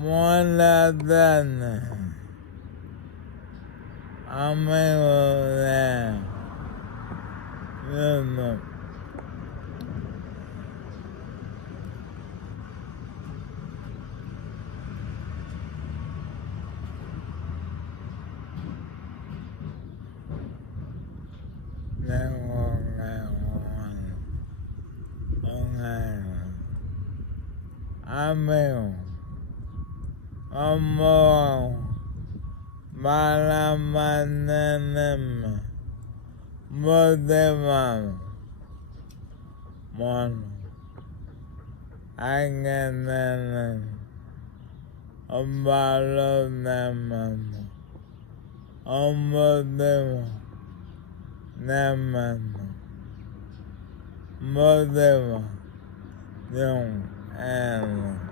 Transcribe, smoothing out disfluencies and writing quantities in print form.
Mualadan Amewala Yunno Ameo Amo Malamanem Modemam Mon Anganem Ombalonemam Omodem Neman Modem Young and